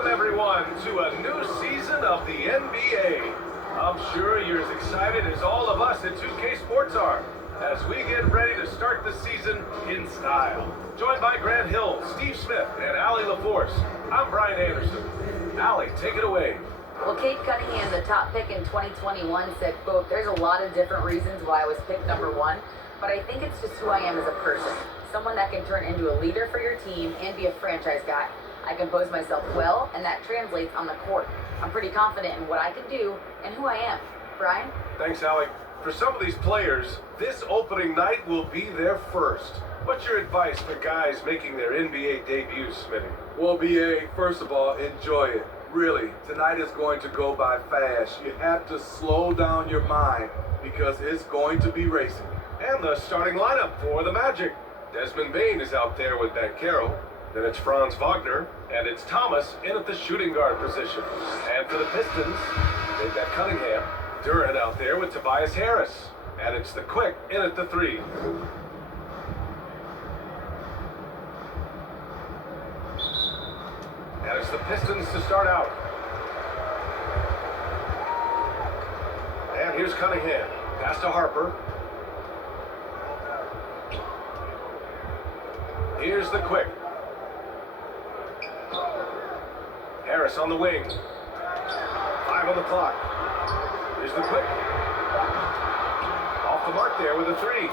Welcome, everyone, to a new season of the NBA. I'm sure you're as excited as all of us at 2K Sports are as we get ready to start the season in style. Joined by Grant Hill, Steve Smith, and Allie LaForce, I'm Brian Anderson. Allie, take it away. Well, Kate Cunningham, the top pick in 2021, said, quote, "There's a lot of different reasons why I was picked number one, but I think it's just who I am as a person. Someone that can turn into a leader for your team and be a franchise guy. I compose myself well, and that translates on the court. I'm pretty confident in what I can do and who I am." Brian? Thanks, Allie. For some of these players, this opening night will be their first. What's your advice for guys making their NBA debuts, Smitty? Well, BA, first of all, enjoy it. Really, tonight is going to go by fast. You have to slow down your mind because it's going to be racing. And the starting lineup for the Magic. Desmond Bane is out there with Banchero. Then it's Franz Wagner, and it's Thomas in at the shooting guard position. And for the Pistons, they've got Cunningham. Duran out there with Tobias Harris. And it's the Quick in at the 3. And it's the Pistons to start out. And here's Cunningham. Pass to Harper. Here's the Quick. Harris on the wing. 5 on the clock. Here's the Quick. Off the mark there with a 3.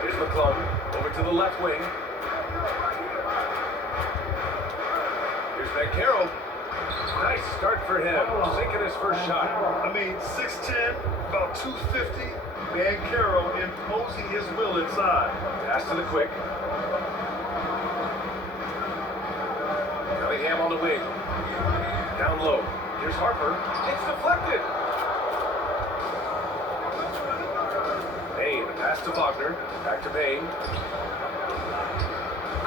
Here's McClung. Over to the left wing. Here's Banchero. Nice start for him. Sinking his first shot. 6'10", about 250. Banchero imposing his will inside. Pass to the Quick. Cunningham on the wing. Down low. Here's Harper. It's deflected. Bane. Pass to Wagner. Back to Bane.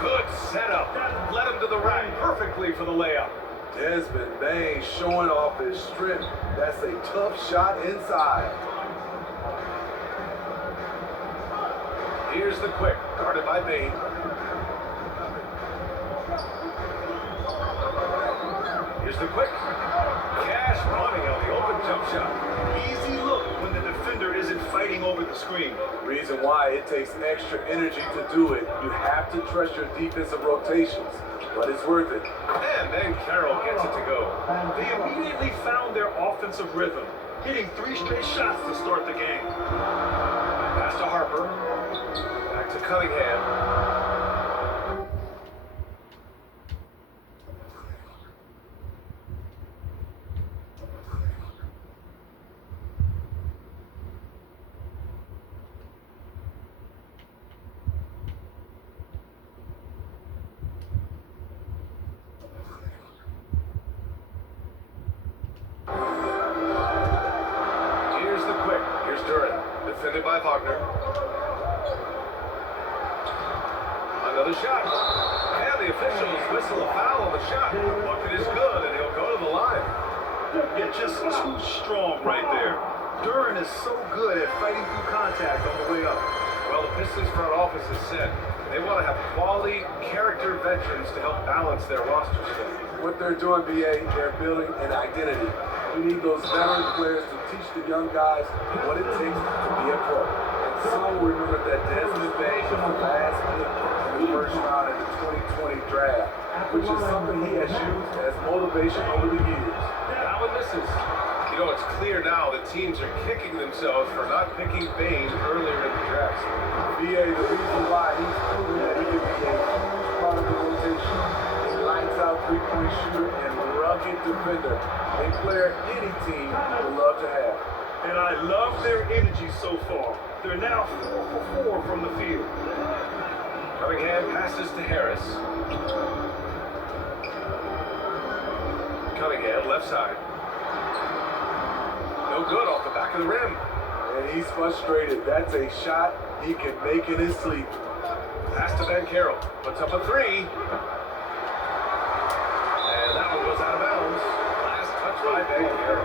Good setup. Led him to the rack perfectly for the layup. Desmond Bane showing off his strength. That's a tough shot inside. Here's the Quick. Guarded by Bane. Here's the Quick. Cash money on the open jump shot. Easy look when the defender isn't fighting over the screen. Reason why it takes extra energy to do it. You have to trust your defensive rotations, but it's worth it. And then Carroll gets it to go. They immediately found their offensive rhythm, hitting 3 straight shots to start the game. Pass to Harper. Back to Cunningham. Here's the Quick. Here's Duran. Defended by Wagner. Another shot. And the officials whistle a foul on the shot. Bucket is good, and he'll go to the line. Yeah, just too strong right there. Duran is so good at fighting through contact on the way up. Well, the Pistons front office has said they want to have quality character veterans to help balance their roster strength. What they're doing, BA, they're building an identity. We need those veteran players to teach the young guys what it takes to be a pro. And some will remember that Desmond Bane was the last pick in the first round in the 2020 draft, which is something he has used as motivation over the years. Now and misses. You know, it's clear now that teams are kicking themselves for not picking Bane earlier in the draft. BA, the reason why he's proven that he can be a huge part of the rotation. A lights-out three-point shooter and rugged defender. A player any team would love to have. And I love their energy so far. They're now 4 for 4 from the field. Cunningham passes to Harris. Cunningham, left side. No good off the back of the rim. And he's frustrated. That's a shot he can make in his sleep. Pass to Banchero. Puts up a 3. And that one goes out of bounds. Last touch by Banchero.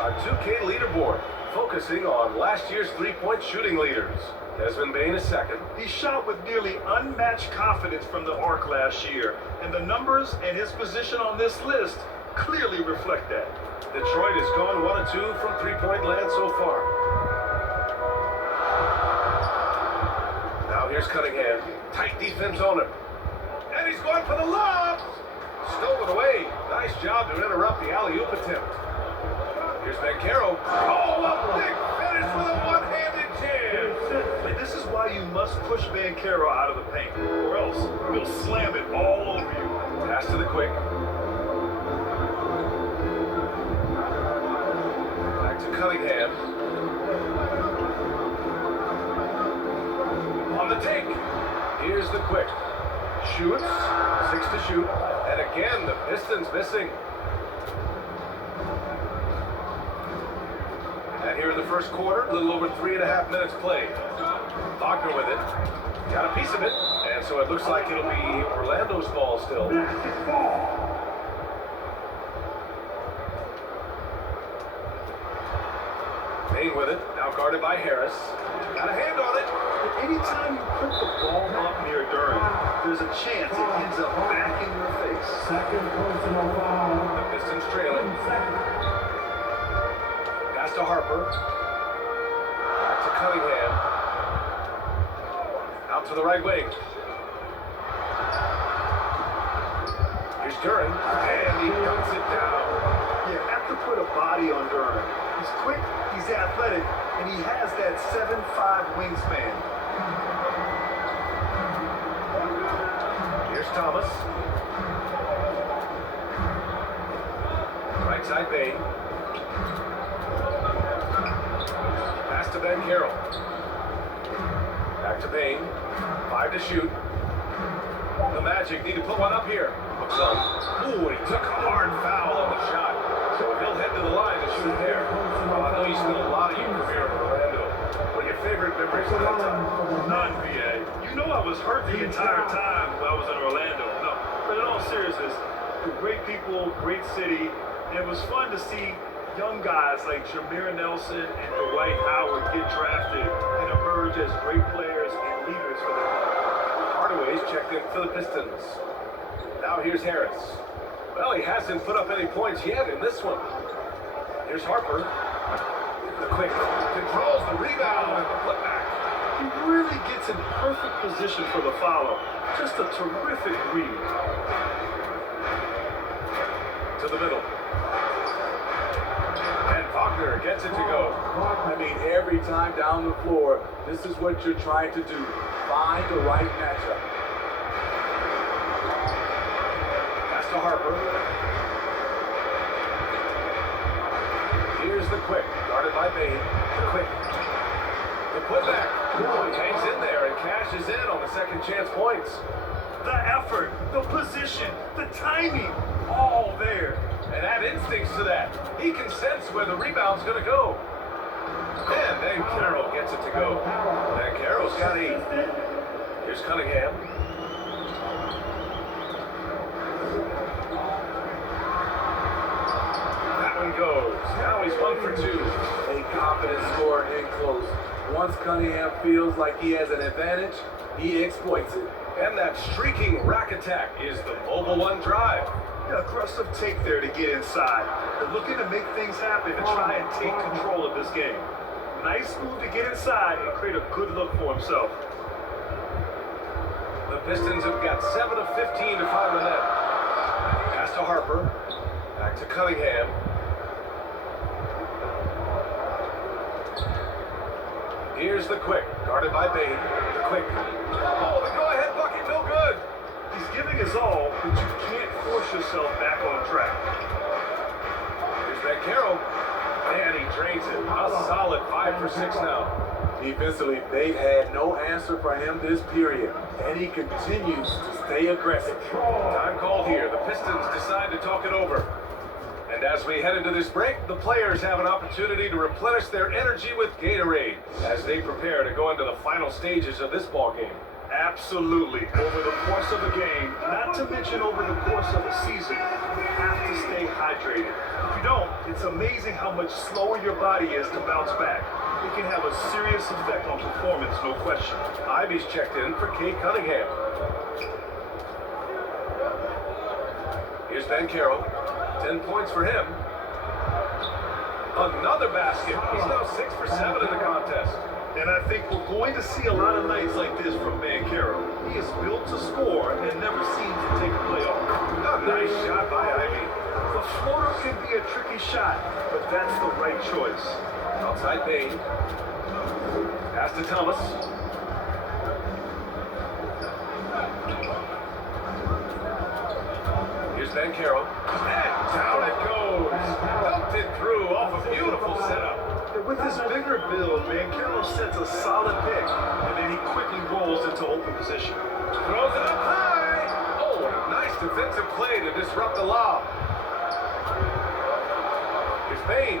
Our 2K leaderboard. focusing on last year's three-point shooting leaders. Desmond Bain is second. He shot with nearly unmatched confidence from the arc last year, and the numbers and his position on this list clearly reflect that. Detroit has gone 1 of 2 from three-point land so far. Now here's Cunningham. Tight defense on him. And he's going for the lob. Stolen away. Nice job to interrupt the alley-oop attempt. Here's Bankero. Oh, a big finish with a one-handed jam. And this is why you must push Bankero out of the paint, or else he'll slam it all over you. Pass to the quick. Back to Cunningham. On the take. Here's the quick. Shoots. 6 to shoot. And again, the Pistons missing. And here in the first quarter, a little over 3.5 minutes played. Wagner with it. Got a piece of it. And so it looks like it'll be Orlando's ball still. Bain with it. Now guarded by Harris. Got a hand on it. Anytime you put the ball up near Duran, there's a chance it ends up back in your face. Second personal foul. The Pistons trailing. Pass to Harper. Back to Cunningham. Out to the right wing. Here's Duran. And he knocks it down. You have to put a body on Duran. He's quick, he's athletic, and he has that 7'5" wingspan. Here's Thomas. Right side Bain. Pass to Bankero. Back to Bain. 5 to shoot. The Magic need to put one up here. Looks on. Ooh, and he took a hard foul on the shot. So he'll head to the line to shoot there. Well, I know you spent a lot of your career in Orlando. What are your favorite memories of that time? None, BA. You know I was hurt the entire time I was in Orlando. No, but in all seriousness, great people, great city. And it was fun to see young guys like Jameer Nelson and Dwight Howard get drafted and emerge as great players and leaders for the club. Hardaway's checked in for the Pistons. Now here's Harris. Well, he hasn't put up any points yet in this one. Here's Harper. The quick controls the rebound and the putback. He really gets in perfect position for the follow. Just a terrific read. To the middle. And Wagner gets it to go. I mean, every time down the floor, this is what you're trying to do. Find the right matchup. Pass to Harper. Here's the quick. Guarded by Bain. The quick. The putback. Oh, he hangs in there and cashes in on the second chance points. The effort, the position, the timing, all there. And add instincts to that. He can sense where the rebound's going to go. And then Carroll gets it to go. And Carroll's got 8. Here's Cunningham. That one goes. Now he's 1 for 2. A confident scorer in close. Once Cunningham feels like he has an advantage, he exploits it. And that streaking rack attack is the mobile one drive. Aggressive take there to get inside. They're looking to make things happen and try and take control of this game. Nice move to get inside and create a good look for himself. The Pistons have got 7 of 15 to find the net. Pass to Harper. Back to Cunningham. Here's the quick. Guarded by Bain. The quick. Oh, the go-ahead bucket, no good. He's giving his all, but you can't force yourself back on track. Here's Bankero. And he drains it. A solid 5 for 6 now. Defensively, they've had no answer for him this period, and he continues to stay aggressive. Time called here. The Pistons decide to talk it over. And as we head into this break, the players have an opportunity to replenish their energy with Gatorade as they prepare to go into the final stages of this ball game. Absolutely. Over the course of a game, not to mention over the course of a season, you have to stay hydrated. If you don't, It's amazing how much slower your body is to bounce back. It can have a serious effect on performance, no question. Ivy's checked in for Kate Cunningham. Here's Ben Carroll. 10 points for him. Another basket. He's now 6 for 7 in the contest. And I think we're going to see a lot of nights like this from Banchero. He is built to score and never seems to take a play off. A nice shot by Ivy. The floater can be a tricky shot, but that's the right choice. Outside Payne. Pass to Thomas. Here's Van Carroll. And down it goes. Dumped it through off a beautiful setup. And with his bigger build, Banchero sets a solid pick, and then he quickly rolls into open position. Throws it up high. Oh, and a nice defensive play to disrupt the lob. Here's Payne.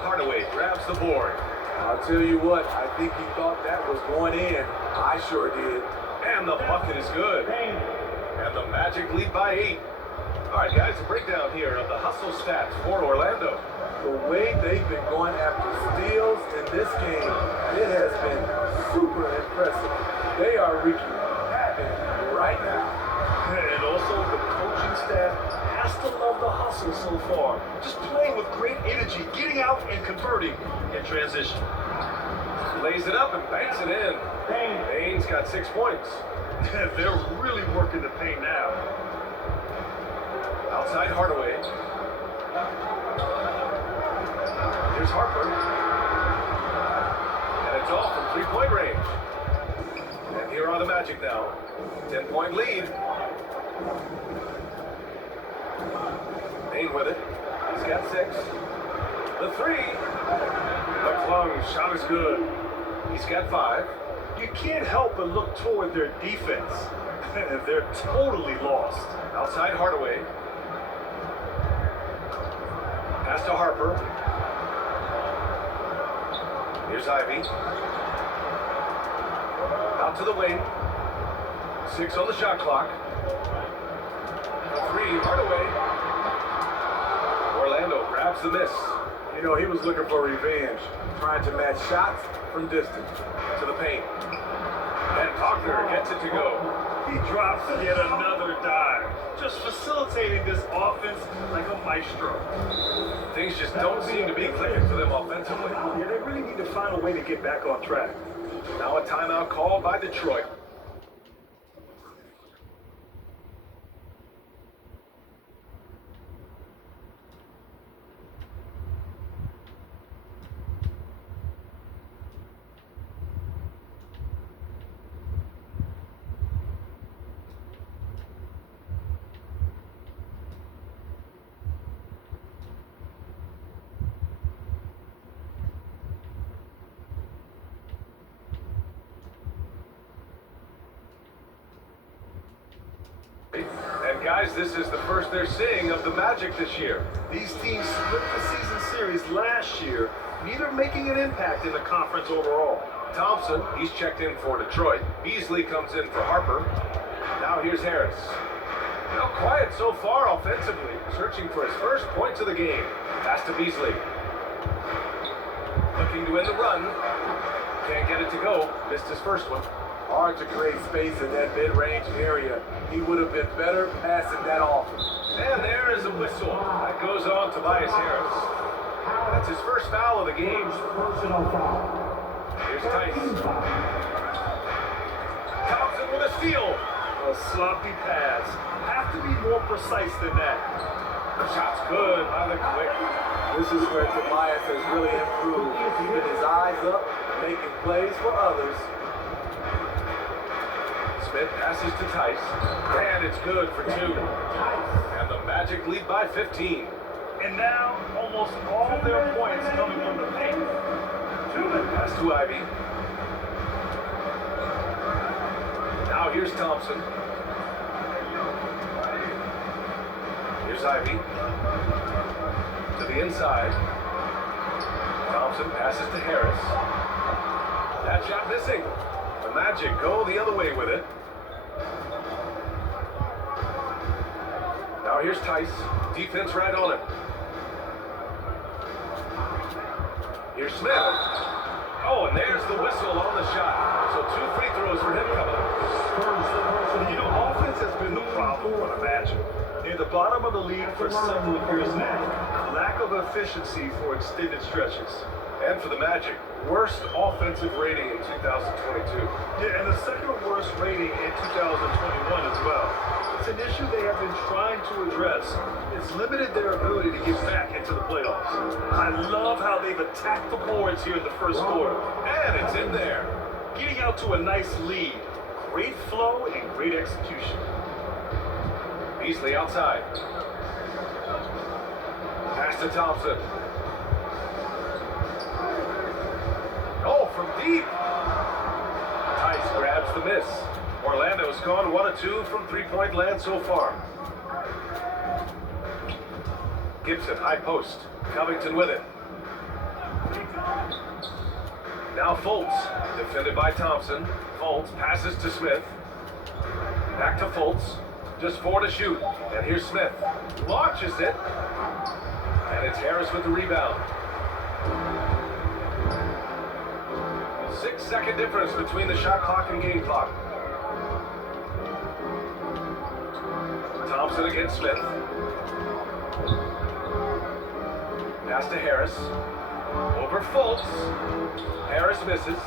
Hardaway grabs the board. I'll tell you what, I think he thought that was going in. I sure did. And the bucket is good. And the Magic lead by 8. All right, guys, a breakdown here of the hustle stats for Orlando. The way they've been going after steals in this game, it has been super impressive. They are wreaking havoc right now. And also, the coaching staff has to love the hustle so far. Just playing with great energy, getting out and converting in transition. Lays it up and banks it in. Payne's got 6 points. They're really working the paint now. Outside Hardaway. Here's Harper. And it's off from 3-point range. And here are the Magic now. 10-point lead. Payne with it. He's got 6. The 3. The clung shot is good. He's got 5. You can't help but look toward their defense. They're totally lost. Outside Hardaway. Pass to Harper. Here's Ivy. Out to the wing. 6 on the shot clock. A 3, Hardaway. Orlando grabs the miss. You know, he was looking for revenge, trying to match shots from distance. To the paint. And Faulkner gets it to go. He drops yet another dive, just facilitating this offense like a maestro. Things just don't seem to be clicking for them offensively. Yeah, they really need to find a way to get back on track. Now a timeout called by Detroit. And guys, this is the first they're seeing of the Magic this year. These teams split the season series last year, neither making an impact in the conference overall. Thompson, he's checked in for Detroit. Beasley comes in for Harper. Now here's Harris. Now quiet so far offensively, searching for his first points of the game. Pass to Beasley. Looking to win the run. Can't get it to go. Missed his first one. Hard to create space in that mid-range area. He would have been better passing that off. And there is a whistle. That goes on Tobias Harris. That's his first foul of the game. Here's Tice. Thompson with a steal. A sloppy pass. Have to be more precise than that. The shot's good by the quick. This is where Tobias has really improved, keeping his eyes up, making plays for others. Smith passes to Tice, and it's good for 2. And the Magic lead by 15. And now, almost all their points coming from the paint. Pass to Ivy. Now here's Thompson. Here's Ivy. To the inside. Thompson passes to Harris. That shot missing. The Magic go the other way with it. Now here's Tice. Defense right on him. Here's Smith. Oh, and there's the whistle on the shot. So 2 free throws for him coming up. Offense has been the problem for the Magic. Near the bottom of the league for several years now. Lack of efficiency for extended stretches. And for the Magic, worst offensive rating in 2022. Yeah, and the second worst rating in 2021 as well. It's an issue they have been trying to address. It's limited their ability to get back into the playoffs. I love how they've attacked the boards here in the first quarter. And it's in there. Getting out to a nice lead. Great flow and great execution. Beasley outside. Pass to Thompson. Oh, from deep. Tice grabs the miss. Orlando's gone 1 of 2 from three-point land so far. Gibson, high post. Covington with it. Now Fultz, defended by Thompson. Fultz passes to Smith. Back to Fultz. Just 4 to shoot. And here's Smith. Launches it. And it's Harris with the rebound. 6-second difference between the shot clock and game clock. Thompson against Smith. Pass to Harris. Over Fultz. Harris misses.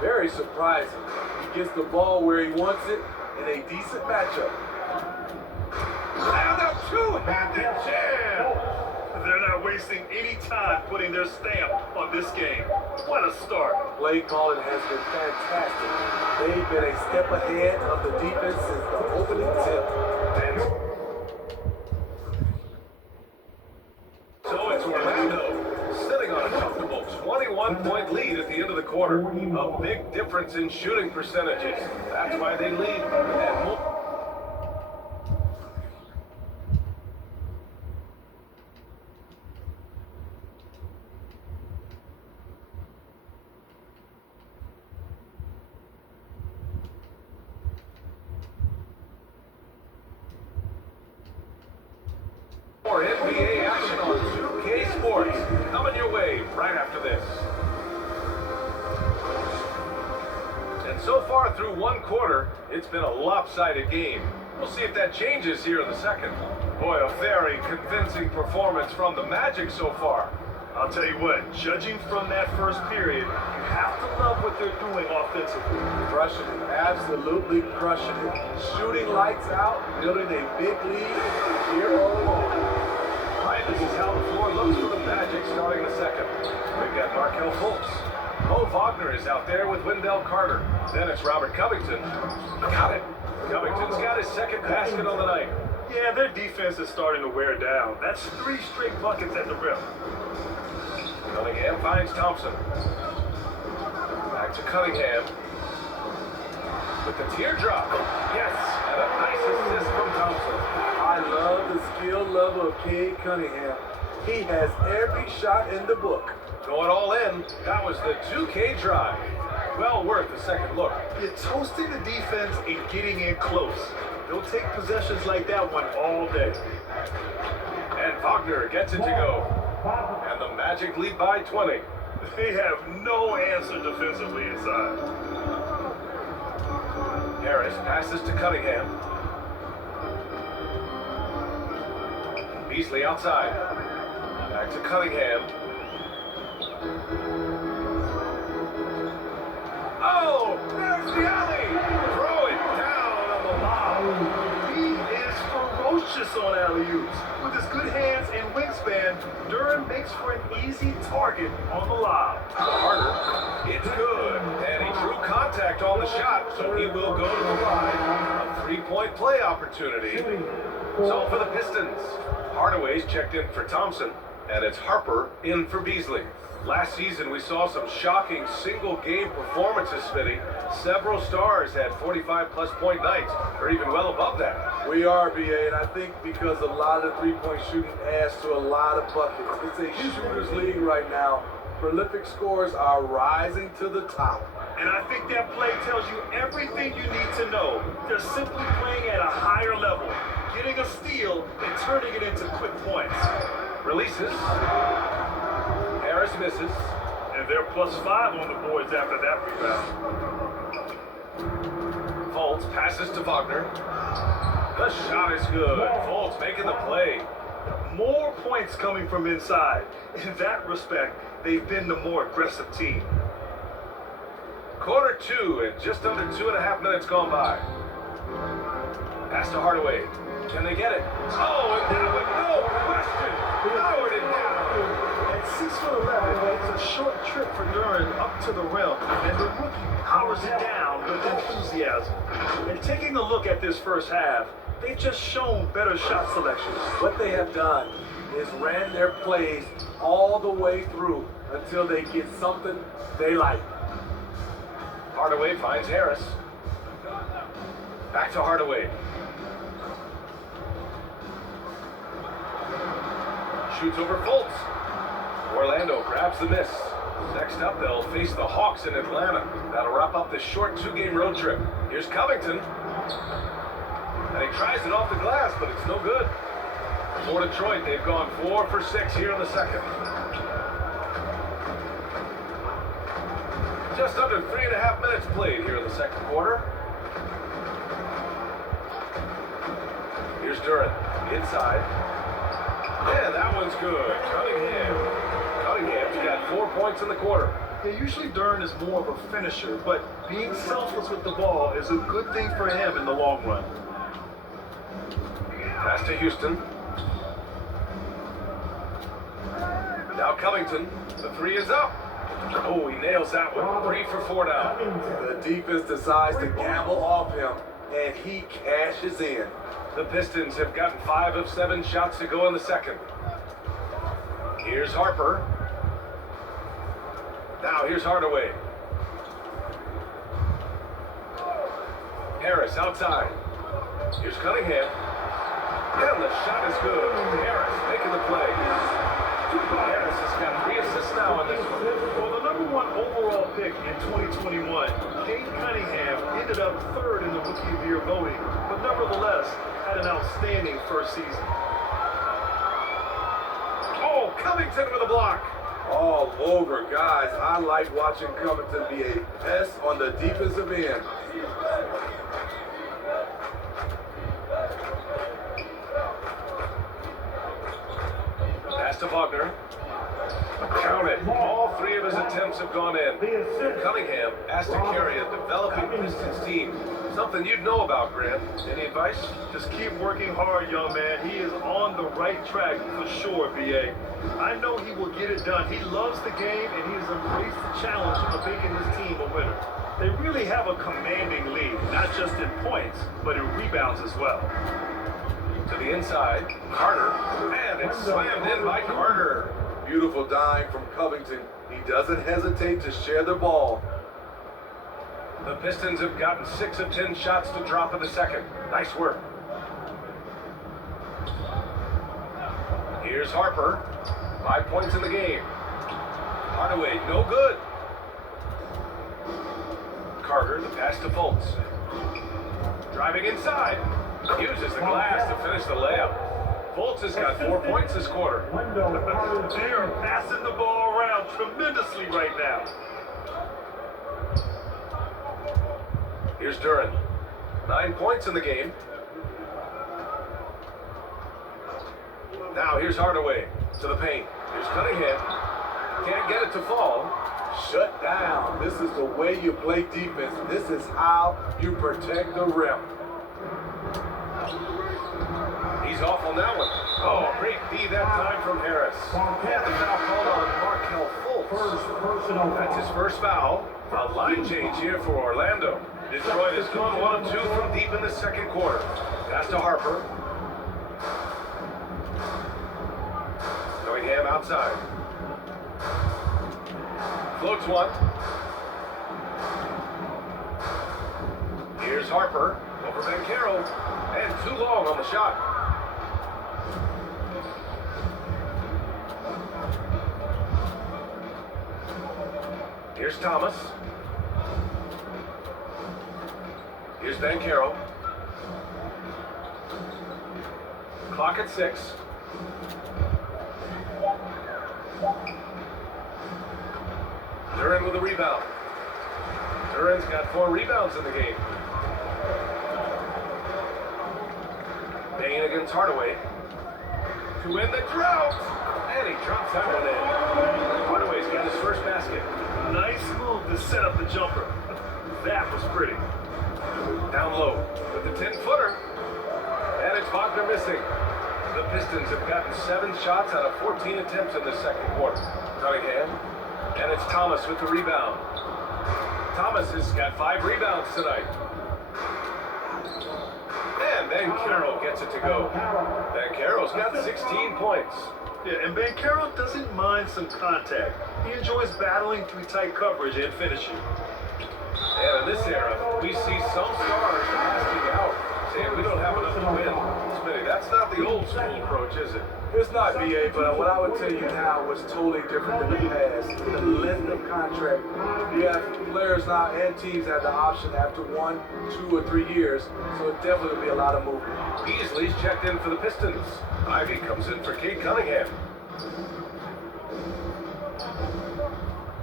Very surprising. He gets the ball where he wants it in a decent matchup. And a two-handed jam. They're not wasting any time putting their stamp on this game. What a start. Play calling has been fantastic. They've been a step ahead of the defense since the opening tip. And so it's Orlando sitting on a comfortable 21-point lead at the end of the quarter. A big difference in shooting percentages. That's why they lead. And more. More NBA action on 2K Sports. Coming your way right after this. And so far through one quarter, it's been a lopsided game. We'll see if that changes here in the second. Boy, a very convincing performance from the Magic so far. I'll tell you what, judging from that first period, you have to love what they're doing offensively. Crushing it, absolutely crushing it. Shooting lights out, building a big lead here all along. Right, this is how the floor looks for the Magic starting the second. We've got Markelle Fultz. Mo Wagner is out there with Wendell Carter. Then it's Robert Covington. Got it. Covington's got his second basket on the night. Yeah, their defense is starting to wear down. That's 3 straight buckets at the rim. Cunningham finds Thompson. Back to Cunningham. With the teardrop. Yes, and a nice assist from Thompson. I love the skill level of Cade Cunningham. He has every shot in the book. Going all in, that was the 2K drive. Well worth a second look. You're toasting the defense and getting in close. They'll take possessions like that one all day. And Wagner gets it to go. And the Magic lead by 20. They have no answer defensively inside. Harris passes to Cunningham. Beasley outside. Back to Cunningham. Oh, there's the alley. Throw it down on the lob. He is ferocious on alley-oops. With his good hands and wingspan, Duran makes for an easy target on the lob. Carter, it's good. And he drew contact on the shot, so he will go to the line. A 3-point play opportunity. So for the Pistons, Hardaway's checked in for Thompson, and it's Harper in for Beasley. Last season, we saw some shocking single-game performances, Smitty. Several stars had 45-plus point nights, or even well above that. We are, BA, and I think because a lot of three-point shooting adds to a lot of buckets. It's a shooter's league right now. Prolific scores are rising to the top. And I think that play tells you everything you need to know. They're simply playing at a higher level, getting a steal and turning it into quick points. Releases. Harris misses. and they're +5 on the boards after that rebound. Fultz passes to Wagner. The shot is good. Fultz making the play. More points coming from inside. In that respect, they've been the more aggressive team. Quarter 2 and just under 2.5 minutes gone by. Pass to Hardaway. Can they get it? Oh, and that with no question. Powered it down. At 6'11", it's a short trip for Duran up to the rim, and the rookie powers it down with enthusiasm. And taking a look at this first half, they've just shown better shot selections. What they have done is ran their plays all the way through until they get something they like. Hardaway finds Harris. Back to Hardaway. Shoots over Fultz. Orlando grabs the miss. Next up, they'll face the Hawks in Atlanta. That'll wrap up this short 2-game road trip. Here's Covington. And he tries it off the glass, but it's no good. For Detroit, they've gone 4 for 6 here in the second. Just under 3.5 minutes played here in the second quarter. Here's Duran, inside. Yeah, that one's good. Cunningham's got 4 points in the quarter. Yeah, usually Duran is more of a finisher, but being selfless with the ball is a good thing for him in the long run. Pass to Houston. Now Covington. The 3 is up. Oh, he nails that one. 3 for 4 now. The defense decides to gamble off him, and he cashes in. The Pistons have gotten 5 of 7 shots to go in the second. Here's Harper. Now here's Hardaway. Harris outside. Here's Cunningham. And the shot is good. Harris making the play. Harris has got 3 assists now in this one. Well, the #1 overall pick in 2021, Cade Cunningham ended up 3rd in the Rookie of the Year voting, but nevertheless had an outstanding first season. Oh, Covington with a block. All over, guys. I like watching Covington be a pest on the defensive end. Pass to Wagner. Count it. All 3 of his attempts have gone in. Cunningham asked to carry a developing Pistons team. Something you'd know about, Grant. Any advice? Just keep working hard, young man. He is on the right track for sure, BA. I know he will get it done. He loves the game, and he has embraced the challenge of making his team a winner. They really have a commanding lead, not just in points, but in rebounds as well. To the inside, Carter, and it's slammed in by Carter. Beautiful dime from Covington. He doesn't hesitate to share the ball. The Pistons have gotten 6 of 10 shots to drop in the second. Nice work. Here's Harper. 5 points in the game. Hardaway, no good. Carter, the pass to Fultz. Driving inside. Uses the glass to finish the layup. Fultz has got 4 points this quarter. They are passing the ball around tremendously right now. Here's Duran. 9 points in the game. Now here's Hardaway to the paint. Here's Cunningham. Can't get it to fall. Shut down. This is the way you play defense. This is how you protect the rim. He's off on that one. Oh, great D that time from Harris. And the foul called on Markelle Fultz. That's his first foul. A line change here for Orlando. Detroit has gone 1 of 2 from deep in the second quarter. Pass to Harper. Cunningham outside. Floats one. Here's Harper over Banchero. And too long on the shot. Here's Thomas. Here's Banchero. Clock at 6. with a rebound. Duran's got 4 rebounds in the game. Bain against Hardaway. To win the drought. And he drops that one in. Hardaway's got his first basket. Nice move to set up the jumper. That was pretty. Down low with the 10-footer. And it's Wagner missing. The Pistons have gotten 7 shots out of 14 attempts in the second quarter. Cunningham. And it's Thomas with the rebound. Thomas has got 5 rebounds tonight. And Banchero gets it to go. Banchero's got 16 points. Yeah, and Banchero doesn't mind some contact. He enjoys battling through tight coverage and finishing. And in this era, we see some stars asking out, saying we don't have enough to win. Smitty, that's not the old school approach, is it? It's not, BA, but what I would tell you now was totally different than the past. The length of contract. You have players now and teams have the option after 1, 2, or 3 years, so it definitely will be a lot of movement. Beasley's checked in for the Pistons. Ivy comes in for Kate Cunningham.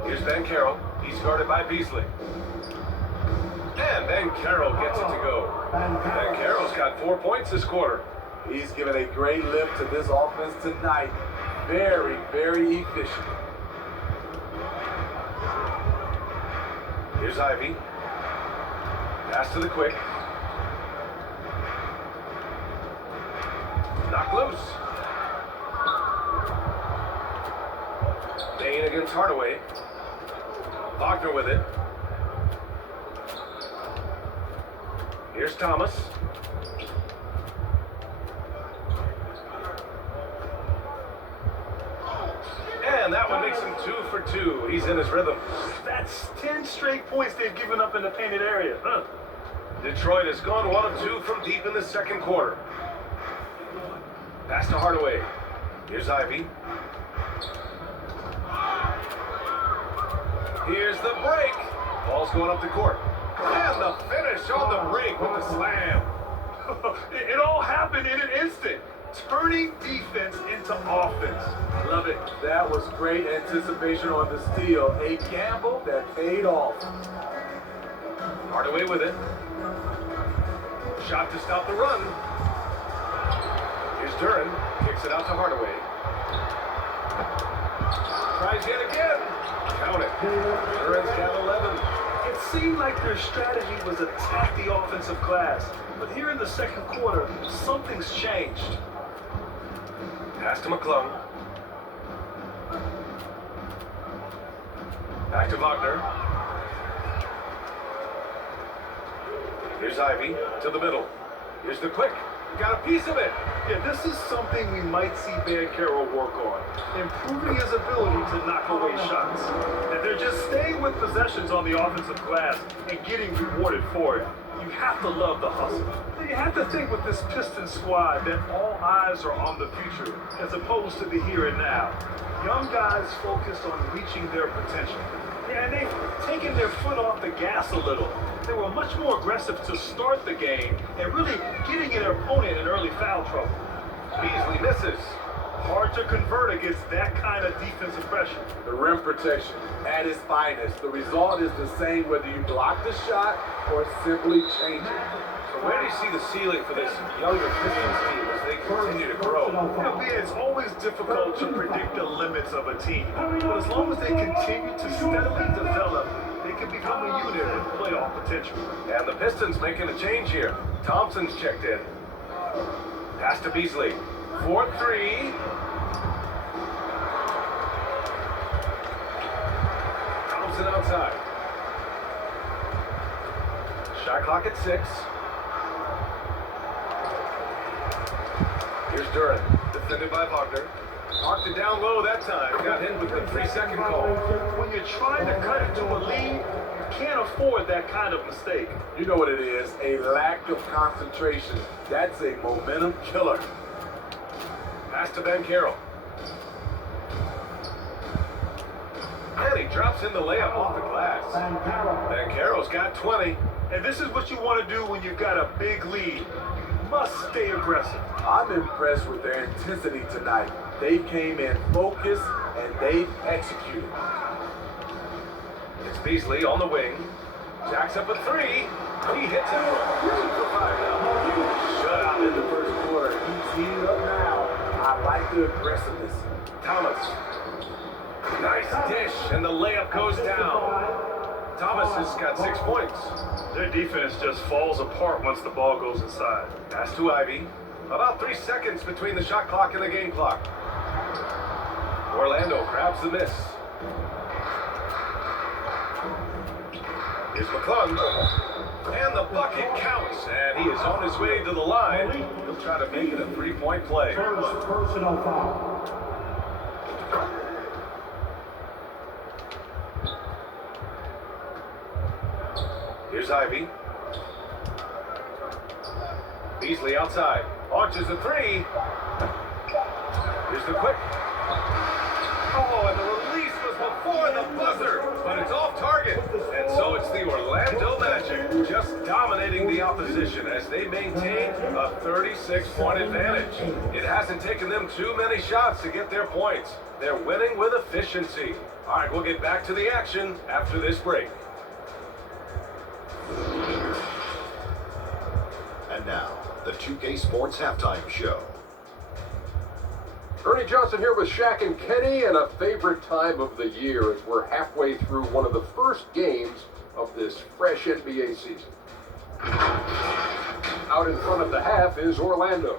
Here's Banchero. He's guarded by Beasley. And Banchero gets it to go. Banchero's got 4 points this quarter. He's given a great lift to this offense tonight. Very, very efficient. Here's Ivy. Pass to the quick. Knocked loose. Bain against Hardaway. Wagner with it. Here's Thomas. And that one makes him 2 for 2. He's in his rhythm. That's 10 straight points they've given up in the painted area. Detroit has gone 1 of 2 from deep in the second quarter. Pass to Hardaway. Here's Ivy. Here's the break. Ball's going up the court. And the finish on the break with the slam. It all happened in an instant. Turning defense into offense. Love it. That was great anticipation on the steal. A gamble that paid off. Hardaway with it. Shot to stop the run. Here's Duran. Kicks it out to Hardaway. Tries yet again. Count it. Duran's got 11. It seemed like their strategy was attack the offensive glass. But here in the second quarter, something's changed. Pass to McClung. Back to Wagner. Here's Ivy to the middle. Here's the quick. Got a piece of it. Yeah, this is something we might see Banchero work on. Improving his ability to knock away shots. And they're just staying with possessions on the offensive glass and getting rewarded for it. You have to love the hustle. You have to think with this Pistons squad that all eyes are on the future as opposed to the here and now. Young guys focused on reaching their potential. Yeah, and they've taken their foot off the gas a little. They were much more aggressive to start the game and really getting their opponent in early foul trouble. Beasley misses. Hard to convert against that kind of defensive pressure. The rim protection at its finest. The result is the same whether you block the shot or simply change it. So where do you see the ceiling for this younger Pistons team as they continue to grow? It's always difficult to predict the limits of a team. But as long as they continue to steadily develop, they can become a unit with playoff potential. And the Pistons making a change here. Thompson's checked in. Pass to Beasley. 4-3. Thompson outside. Shot clock at 6. Here's Duran, defended by Wagner. Marked it down low that time. Got hit with the 3-second call. When you're trying to cut into a lead, you can't afford that kind of mistake. You know what it is, a lack of concentration. That's a momentum killer. Pass to Banchero. And he drops in the layup off the glass. Banchero's got 20. And this is what you want to do when you've got a big lead. You must stay aggressive. I'm impressed with their intensity tonight. They came in focused and they executed. It's Beasley on the wing. Jacks up a three. He hits it for 5 now. Shutout in the first quarter. He's heated up now. I like the aggressiveness. Thomas. Nice dish, and the layup goes down. Thomas has got 6 points. Their defense just falls apart once the ball goes inside. Pass to Ivy. About 3 seconds between the shot clock and the game clock. Orlando grabs the miss. Here's McClung. And the bucket counts. And he is on his way to the line. He'll try to make it a 3-point play. Personal foul. Here's Ivy. Beasley outside. Launches a three. Here's the quick. Oh, and the release was before the buzzer, but it's off target. And so it's the Orlando Magic just dominating the opposition as they maintain a 36-point advantage. It hasn't taken them too many shots to get their points. They're winning with efficiency. All right, we'll get back to the action after this break. And now, the 2K Sports Halftime Show. Ernie Johnson here with Shaq and Kenny, and a favorite time of the year as we're halfway through one of the first games of this fresh NBA season. Out in front of the half is Orlando.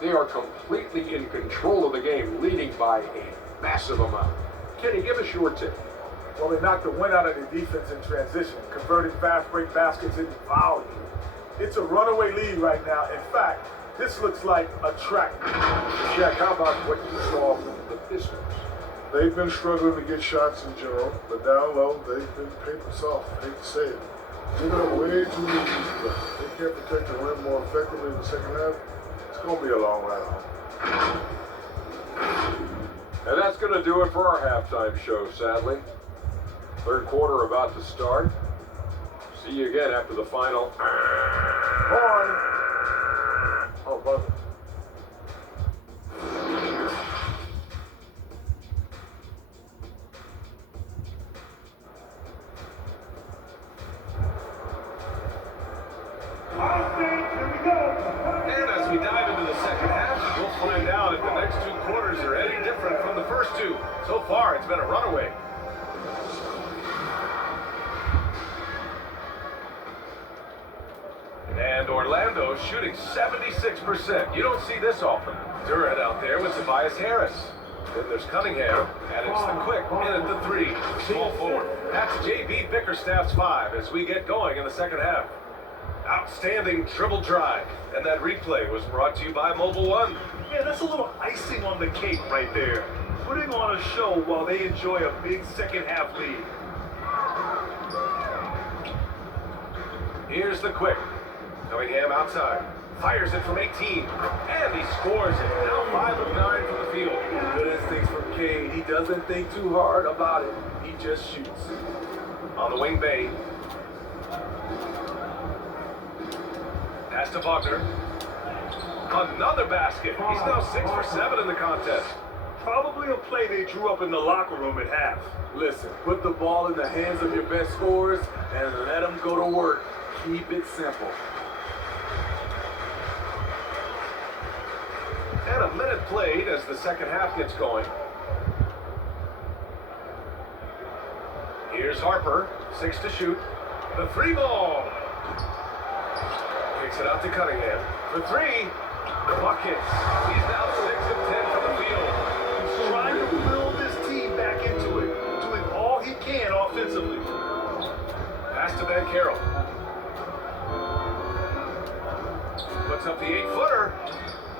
They are completely in control of the game, leading by a massive amount. Kenny, give us your take. Well, they knocked the wind out of the defense in transition, converting fast break baskets into volume. It's a runaway lead right now. In fact, this looks like a track. Shaq, how about what you saw from the Pistons? They've been struggling to get shots in general, but down low, they've been paper soft. I hate to say it. Giving up way too many easy. They can't protect the rim more effectively in the second half. It's going to be a long ride home. And that's going to do it for our halftime show, sadly. Third quarter about to start. See you again after the final. Oh, buzzer. And as we dive into the second half, we'll find out if the next 2 quarters are any different from the first 2. So far, it's been a runaway. And Orlando shooting 76%. You don't see this often. Durant out there with Tobias Harris. Then there's Cunningham, and it's the quick in at the 3. Small forward. That's J.B. Bickerstaff's 5 as we get going in the second half. Outstanding dribble drive. And that replay was brought to you by Mobile One. Yeah, that's a little icing on the cake right there. Putting on a show while they enjoy a big second half lead. Here's the quick. Cunningham outside. Fires it from 18. And he scores it. Now 5 of 9 from the field. Good instincts from Cade. He doesn't think too hard about it. He just shoots. On the wing, Bay. Pass to Wagner. Another basket. He's now 6 for 7 in the contest. Probably a play they drew up in the locker room at half. Listen, put the ball in the hands of your best scorers and let them go to work. Keep it simple. And a minute played as the second half gets going. Here's Harper, 6 to shoot. The 3 ball. Kicks it out to Cunningham. For 3. Buckets. He's now 6 of 10 from the field. He's trying to will this team back into it, doing all he can offensively. Pass to Ben Carroll. Puts up the 8-footer.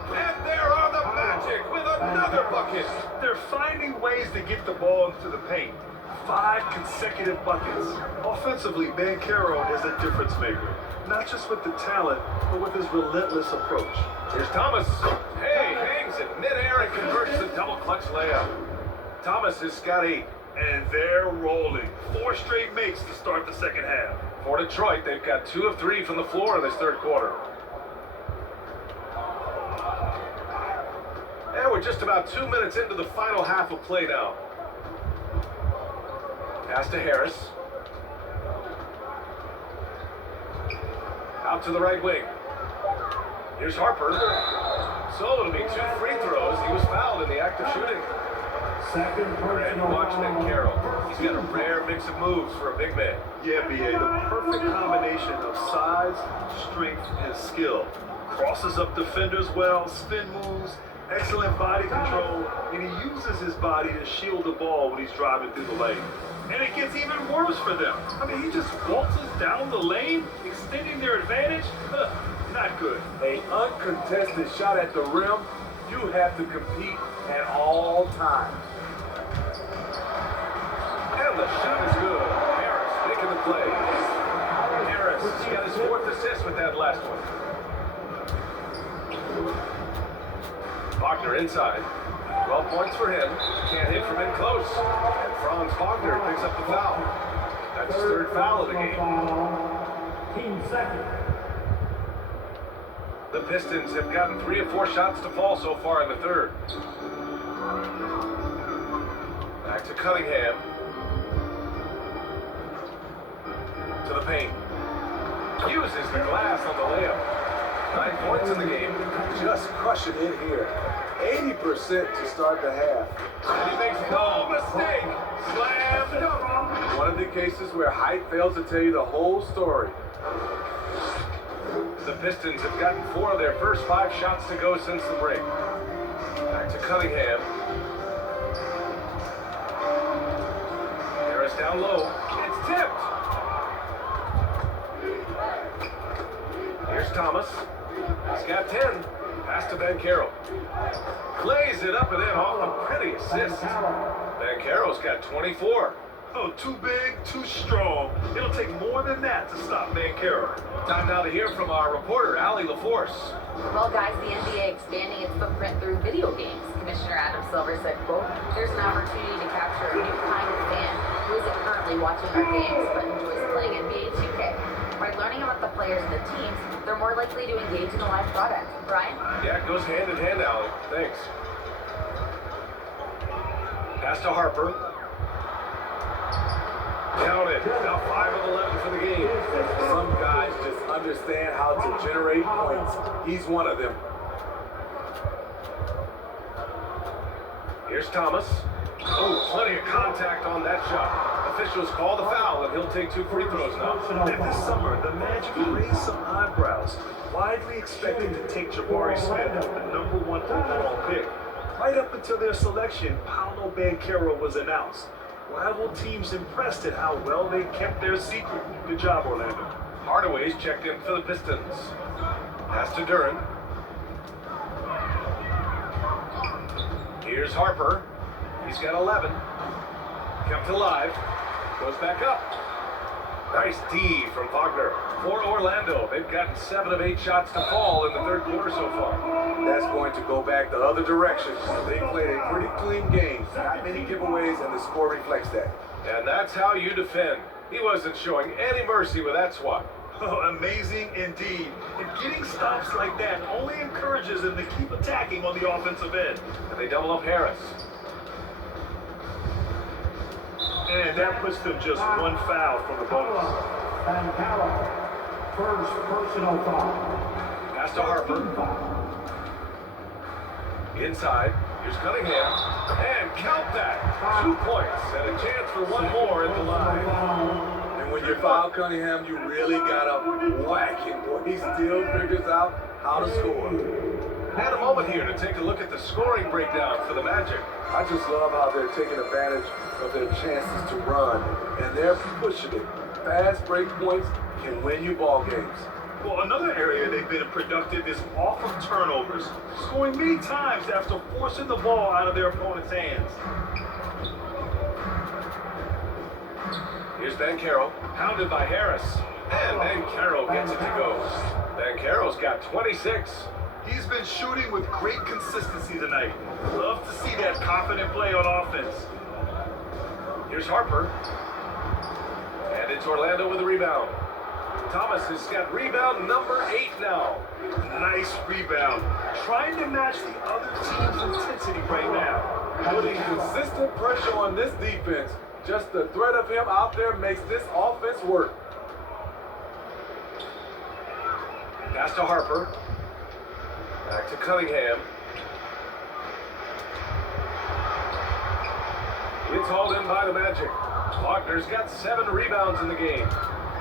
And there are the Magic with another bucket. They're finding ways to get the ball into the paint. 5 consecutive buckets. Offensively, Banchero is a difference maker. Not just with the talent, but with his relentless approach. Here's Thomas. Hey, hangs in midair and converts the double clutch layup. Thomas has got 8. And they're rolling. 4 straight makes to start the second half. For Detroit, they've got 2 of 3 from the floor in this third quarter. And we're just about 2 minutes into the final half of play now. Pass to Harris. Out to the right wing. Here's Harper. So it'll be 2 free throws. He was fouled in the act of shooting. Second And personal watch foul. Ben Carroll. He's got a rare mix of moves for a big man. Yeah, BA, the perfect combination of size, strength, and skill. Crosses up defenders well, spin moves, excellent body control, and he uses his body to shield the ball when he's driving through the lane. And it gets even worse for them. I mean, he just waltzes down the lane, extending their advantage. Not good. An uncontested shot at the rim, you have to compete at all times. And the shot is good. Harris making the play. Harris got his 4th assist with that last one. Wagner inside. 12 points for him. Can't hit from in close. And Franz Wagner picks up the foul. That's his 3rd foul of the game. Team second. The Pistons have gotten 3 of 4 shots to fall so far in the 3rd. Back to Cunningham. To the paint. Uses the glass on the layup. 9 points in the game. Just crushing it here. 80% to start the half. And he makes no mistake. Slam dunk. One of the cases where height fails to tell you the whole story. The Pistons have gotten 4 of their first 5 shots to go since the break. Back to Cunningham. Harris down low. It's tipped. Here's Thomas. He's got 10. Pass to Ben Carroll. Plays it up and in off a pretty assist. Ben Carroll's got 24. Oh, too big, too strong. It'll take more than that to stop Ben Carroll. Time now to hear from our reporter, Allie LaForce. Well, guys, the NBA expanding its footprint through video games. Commissioner Adam Silver said, quote, "There's an opportunity to capture a new kind of fan who isn't currently watching our games but enjoys playing NBA2K. By learning about the players and the teams, they're more likely to engage in the live product." Brian? Yeah, it goes hand in hand, Allie. Thanks. Pass to Harper. Counted. Now 5 of 11 for the game. Some guys just understand how to generate points. He's one of them. Here's Thomas. Oh, plenty of contact on that shot. Officials call the foul, and he'll take 2 free throws now. And this summer, the Magic raised some eyebrows, widely expected to take Jabari Smith, the #1 overall pick. Right up until their selection, Paolo Banchero was announced. Rival teams impressed at how well they kept their secret. Good job, Orlando. Hardaway's checked in for the Pistons. Pass to Duran. Here's Harper. He's got 11. Kept alive. Goes back up. Nice D from Wagner. For Orlando, they've gotten 7 of 8 shots to fall in the 3rd quarter so far. That's going to go back the other direction. They played a pretty clean game. Not many giveaways, and the score reflects that. And that's how you defend. He wasn't showing any mercy with that swat. Oh, amazing indeed. And getting stops like that only encourages them to keep attacking on the offensive end. And they double up Harris. And that puts them just 1 foul from the bonus. Ben Carroll. First personal foul. Pass to Harper. Inside. Here's Cunningham. And count that. 2 points and a chance for 1 more at the line. And when you foul Cunningham, you really gotta whack him. Boy, he still figures out how to score. Had a moment here to take a look at the scoring breakdown for the Magic. I just love how they're taking advantage of their chances to run, and they're pushing it. Fast break points can win you ball games. Well, another area they've been productive is off of turnovers, scoring many times after forcing the ball out of their opponent's hands. Here's Ben Carroll, pounded by Harris. And Ben Carroll gets it to go. Ben Carroll's got 26. He's been shooting with great consistency tonight. Love to see that confident play on offense. Here's Harper. And it's Orlando with a rebound. Thomas has got rebound number 8 now. Nice rebound. Trying to match the other team's intensity right now. Putting consistent pressure on this defense. Just the threat of him out there makes this offense work. Pass to Harper. Back to Cunningham. It's hauled in by the Magic. Wagner's got 7 rebounds in the game.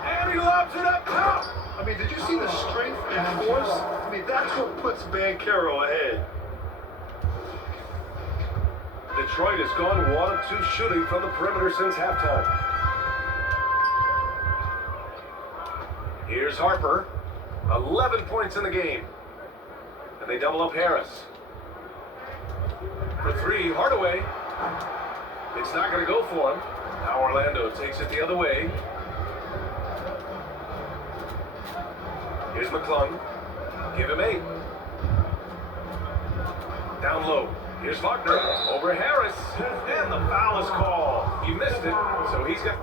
And he lobs it up top. I mean, did you see the strength and force? I mean, that's what puts Banchero ahead. Detroit has gone 1 of 2 shooting from the perimeter since halftime. Here's Harper. 11 points in the game. And they double up Harris. For 3, Hardaway. It's not going to go for him. Now Orlando takes it the other way. Here's McClung. Give him 8. Down low. Here's Wagner. Over Harris. And the foul is called. He missed it, so he's got...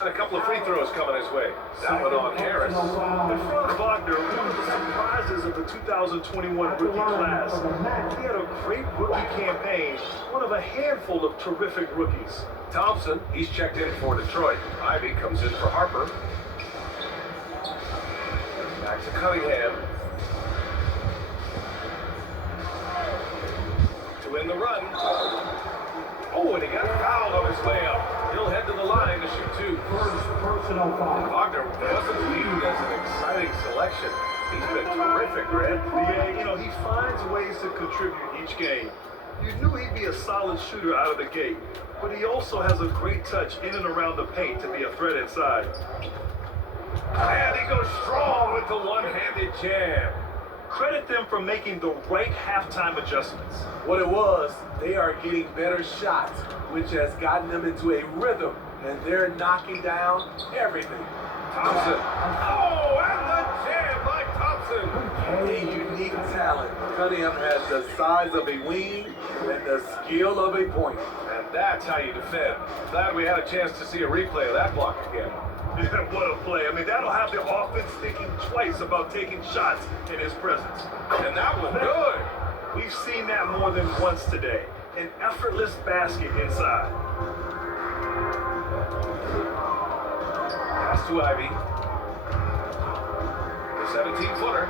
And a couple of free throws coming his way. That one on Harris. And Franz Wagner, one of the surprises of the 2021 rookie class. He had a great rookie campaign, one of a handful of terrific rookies. Thompson, he's checked in for Detroit. Ivy comes in for Harper. Back to Cunningham. To win the run. Oh, and he got fouled on his way up. He'll head to the line to shoot 2. First personal foul. Wagner wasn't viewed as an exciting selection. He's been terrific, Grant. Yeah, you know, he finds ways to contribute each game. You knew he'd be a solid shooter out of the gate, but he also has a great touch in and around the paint to be a threat inside. And he goes strong with the one-handed jam. Credit them for making the right halftime adjustments. What it was, they are getting better shots, which has gotten them into a rhythm, and they're knocking down everything. Thompson. Oh, and the jam by Thompson. A unique talent. Cunningham has the size of a wing and the skill of a point. And that's how you defend. Glad we had a chance to see a replay of that block again. Yeah, what a play. I mean, that'll have the offense thinking twice about taking shots in his presence. And that was good. We've seen that more than once today. An effortless basket inside. Pass to Ivy. The 17-footer.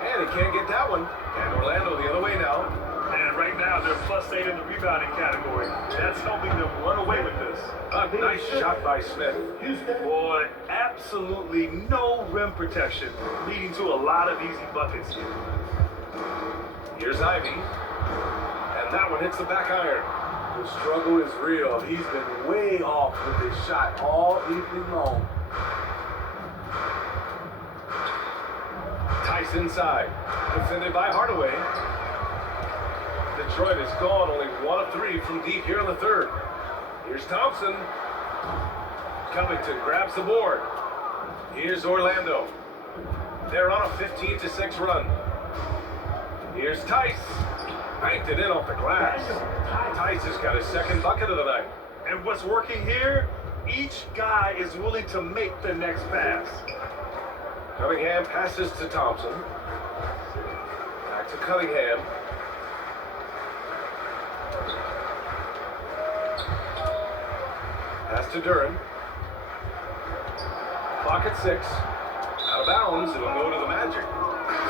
And he can't get that one. And Orlando the other way now. And right now, they're +8 in the rebounding category. That's helping them run away with this. A nice shot by Smith. Boy, absolutely no rim protection, leading to a lot of easy buckets here. Here's Ivy. And that one hits the back iron. The struggle is real. He's been way off with his shot all evening long. Tice inside. Defended by Hardaway. Detroit has gone only 1 of 3 from deep here in the 3rd. Here's Thompson. Covington grabs the board. Here's Orlando. They're on a 15-6 run. Here's Tice. Banked it in off the glass. Tice has got his 2nd bucket of the night. And what's working here? Each guy is willing to make the next pass. Cunningham passes to Thompson. Back to Cunningham. Pass to Duran. Clock at 6. Out of bounds, it'll go to the Magic.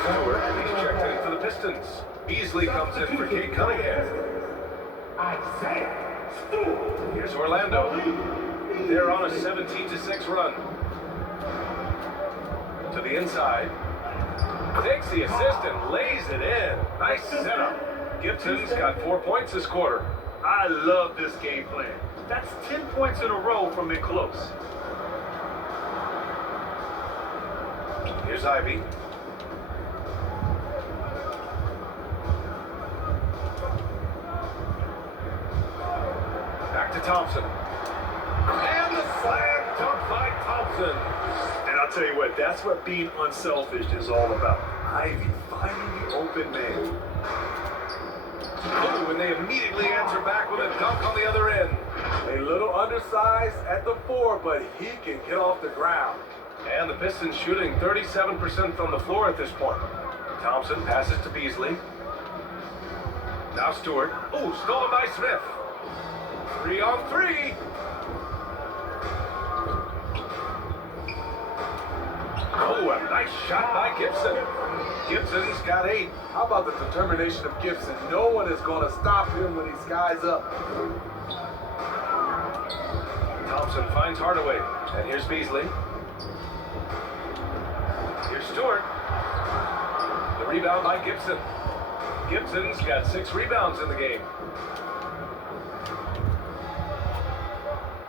Stewart, he's checked in for the Pistons. Beasley comes in for Kate Cunningham. Here's Orlando. They're on a 17-6 run. To the inside. Takes the assist and lays it in. Nice setup. Gibson's got 4 points this quarter. I love this game plan. That's 10 points in a row from it close. Here's Ivy. Back to Thompson. And dunk by Thompson. And I'll tell you what, that's what being unselfish is all about. Ivy finding the open man. Oh, and they immediately answer back with a dunk on the other end. A little undersized at the 4, but he can get off the ground. And the Pistons shooting 37% from the floor at this point. Thompson passes to Beasley. Now Stewart. Oh, stolen by Smith. 3 on 3. Oh, a nice shot by Gibson. Gibson's got 8. How about the determination of Gibson? No one is going to stop him when he skies up. Thompson finds Hardaway. And here's Beasley. Here's Stewart. The rebound by Gibson. Gibson's got 6 rebounds in the game.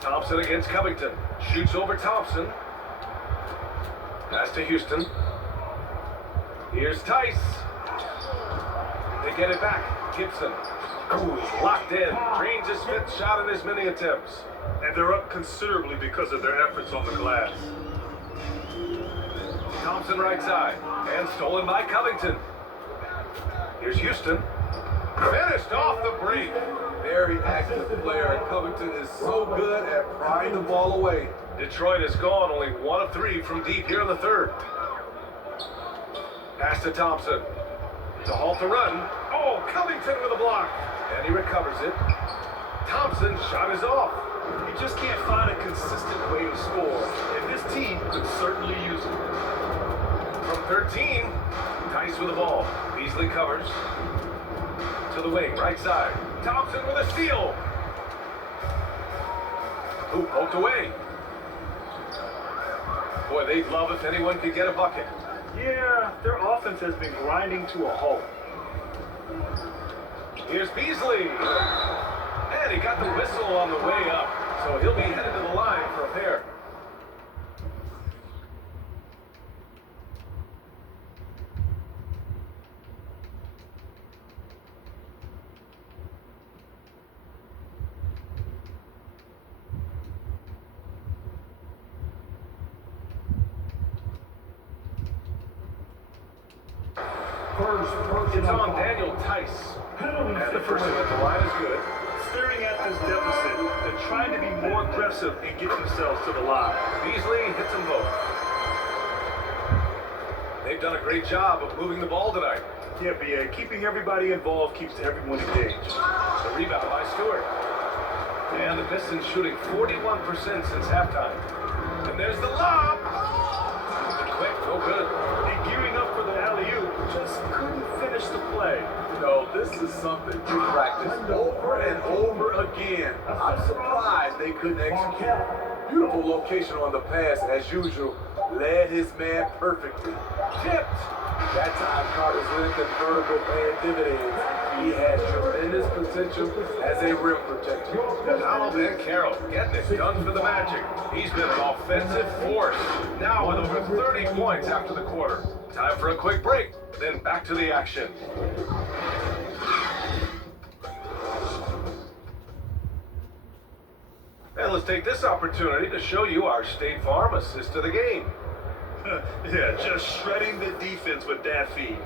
Thompson against Covington. Shoots over Thompson. Pass to Houston. Here's Tice. They get it back. Gibson. Ooh, he's locked in. Drains his 5th shot in as many attempts. And they're up considerably because of their efforts on the glass. Thompson right side. And stolen by Covington. Here's Houston. Finished off the break. Very active player. Covington is so good at prying the ball away. Detroit has gone only 1 of 3 from deep here in the 3rd. Pass to Thompson. To halt the run. Oh, Covington with a block. And he recovers it. Thompson's shot is off. You just can't find a consistent way to score, and this team could certainly use it. From 13, Tice with the ball. Beasley covers. To the wing, right side. Thompson with a steal. Ooh, poked away. Boy, they'd love if anyone could get a bucket. Yeah, their offense has been grinding to a halt. Here's Beasley. And he got the whistle on the way up. So he'll be headed to the line for a pair. It's on Daniel Tice. And the first one at the line is good. Staring at this deficit, they're trying to be more aggressive and get themselves to the line. Beasley hits them both. They've done a great job of moving the ball tonight. Yeah, BA, keeping everybody involved keeps everyone engaged. The rebound by Stewart. And the Pistons shooting 41% since halftime. And there's the lob. Quick, no good. And gearing up for the alley-oop, just couldn't finish the play. No, this is something you practice over and over again. I'm surprised they couldn't execute. Beautiful location on the pass, as usual. Led his man perfectly. Tipped. That time Carter's length and vertical paying dividends. He has tremendous potential as a rim protector. Donald and Carroll getting it done for the Magic. He's been an offensive force. Now with over 30 points after the quarter. Time for a quick break, then back to the action. And let's take this opportunity to show you our State Farm assist of the game. Yeah, just shredding the defense with that feed.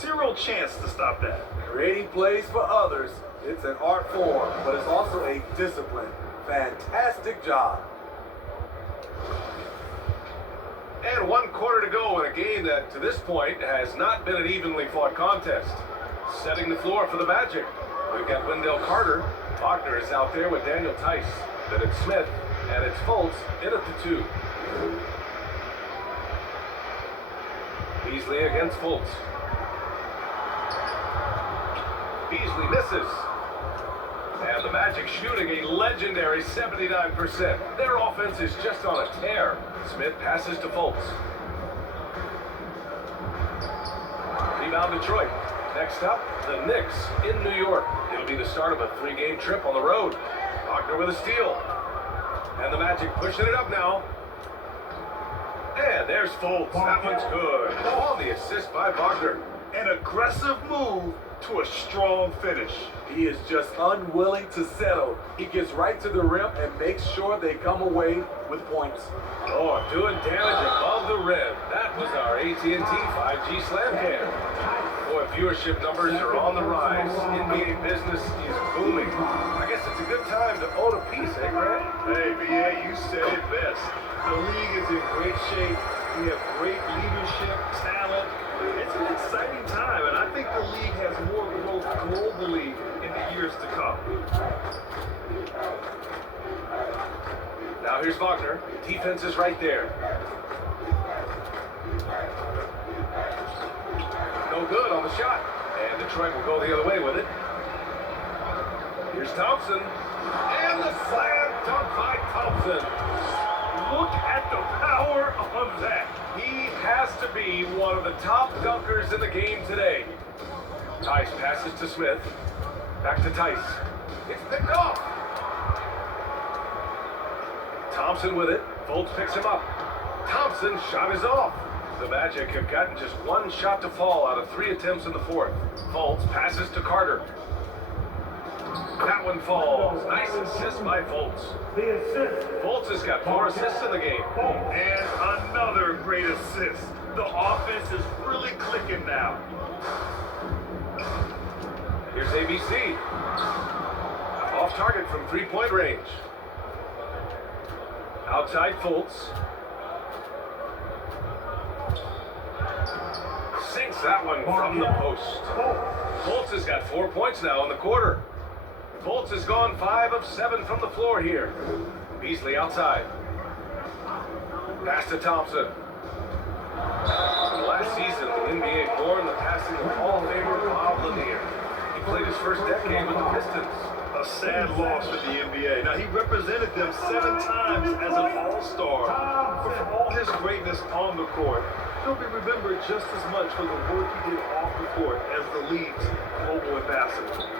Zero chance to stop that. Creating plays for others, it's an art form, but it's also a discipline. Fantastic job. And 1 quarter to go in a game that, to this point, has not been an evenly fought contest. Setting the floor for the Magic. We've got Wendell Carter. Wagner is out there with Daniel Tice. Then it's Smith, and it's Fultz in at the 2. Beasley against Fultz. Beasley misses. And the Magic shooting a legendary 79%. Their offense is just on a tear. Smith passes to Fultz. Rebound Detroit. Next up, the Knicks in New York. It'll be the start of a 3-game trip on the road. Wagner with a steal. And the Magic pushing it up now. And there's Fultz. That one's good. On the assist by Wagner. an aggressive move to a strong finish. He is just unwilling to settle. He gets right to the rim and makes sure they come away with points. Oh, doing damage above the rim. That was our AT&T 5G slam cam. Boy, viewership numbers are on the rise. NBA business is booming. I guess it's a good time to own a piece, eh, Grant? Hey, BA, you said it best. The league is in great shape. We have great leadership, talent. It's an exciting time, and I think the league has more growth globally in the years to come. Now here's Wagner. Defense is right there. No good on the shot. And Detroit will go the other way with it. Here's Thompson. And the slam dunk by Thompson. Look at the power of that. He has to be one of the top dunkers in the game today. Tice passes to Smith. Back to Tice. It's picked off. Thompson with it. Fultz picks him up. Thompson's shot is off. The Magic have gotten just one shot to fall out of 3 attempts in the fourth. Fultz passes to Carter. That one falls. Nice assist by Fultz. The assist. Fultz has got 4 assists in the game. And another great assist. The offense is really clicking now. Here's ABC. Off target from 3-point range. Outside Fultz. Sinks that one from the post. Fultz has got 4 points now in the quarter. Fultz has gone 5 of 7 from the floor here. Beasley outside. Pass to Thompson. Last season, the NBA mourned the passing of Hall of Famer Bob Lanier. He played his first decade with the Pistons. A sad loss for the NBA. Now, he represented them 7 times as an all-star. But for all his greatness on the court, he'll be remembered just as much for the work he did off the court as the league's global ambassador.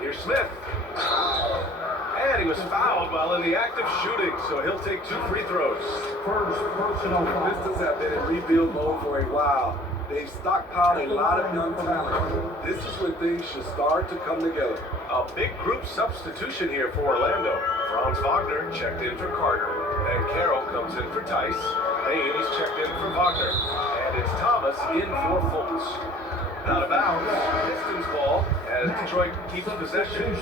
Here's Smith. And he was fouled while in the act of shooting, so he'll take 2 free throws. First personal The foul. Pistons have been in rebuild mode for a while. They've stockpiled a lot of young talent. This is when things should start to come together. A big group substitution here for Orlando. Franz Wagner checked in for Carter. And Carroll comes in for Tice. Hayes checked in for Wagner. And it's Thomas in for Fultz. Out of bounds, Pistons ball as Detroit keeps possession.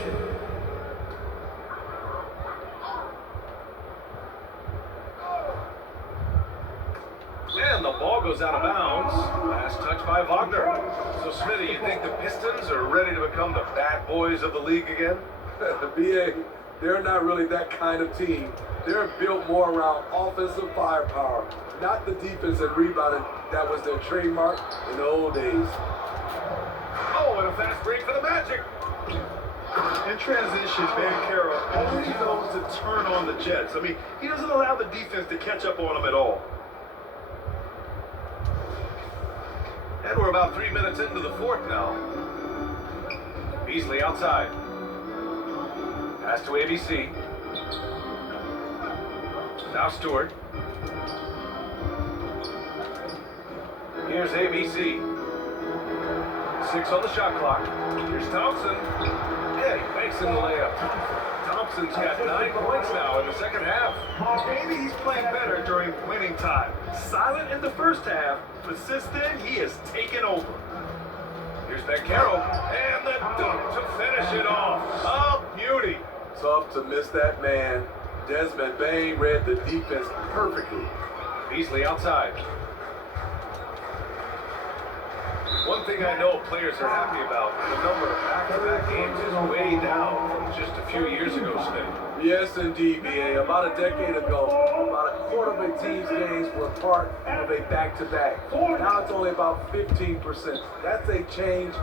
And the ball goes out of bounds. Last touch by Wagner. So, Smitty, you think the Pistons are ready to become the bad boys of the league again? The BA, they're not really that kind of team. They're built more around offensive firepower, not the defense and rebounding that was their trademark in the old days. Oh, and a fast break for the Magic. In transition, Ben Carroll always knows to turn on the Jets. I mean, he doesn't allow the defense to catch up on him at all. And we're about 3 minutes into the fourth now. Beasley outside. Pass to ABC. Now Stewart. Here's ABC. 6 on the shot clock. Here's Thompson. Yeah, he makes in the layup. Thompson's got 9 points now in the second half. Maybe he's playing better during winning time. Silent in the first half, but since then, he has taken over. Here's Ben Carroll. And the dunk to finish it off. Oh, beauty. Tough to miss that man. Desmond Bain read the defense perfectly. Beasley outside. One thing I know players are happy about, the number of back-to-back games is way down from just a few years ago, Smith. Yes, indeed, BA. About a decade ago, about a quarter of a team's games were part of a back-to-back. Now it's only about 15%. That's a change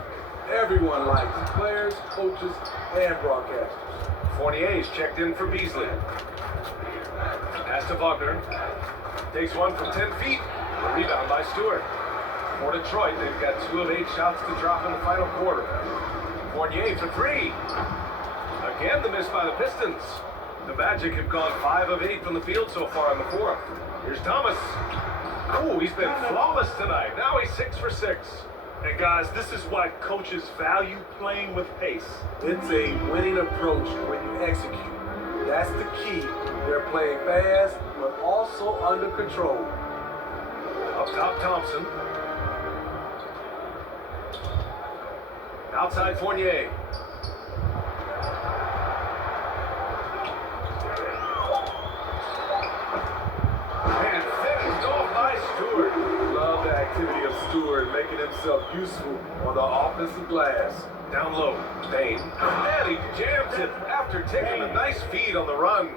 everyone likes, players, coaches, and broadcasters. Fournier's checked in for Beasley. Pass to Wagner. Takes one from 10 feet. A rebound by Stewart. For Detroit, they've got 2 of 8 shots to drop in the final quarter. Fournier for 3. Again, the miss by the Pistons. The Magic have gone 5 of 8 from the field so far in the fourth. Here's Thomas. Ooh, he's been flawless tonight. Now he's 6 for 6. And guys, this is why coaches value playing with pace. It's a winning approach when you execute. That's the key. They're playing fast, but also under control. Up top, Thompson. Outside, Fournier. And finished off by Stewart. Love the activity of Stewart, making himself useful on the offensive glass. Down low, Bain. And he jams it after taking a nice feed on the run.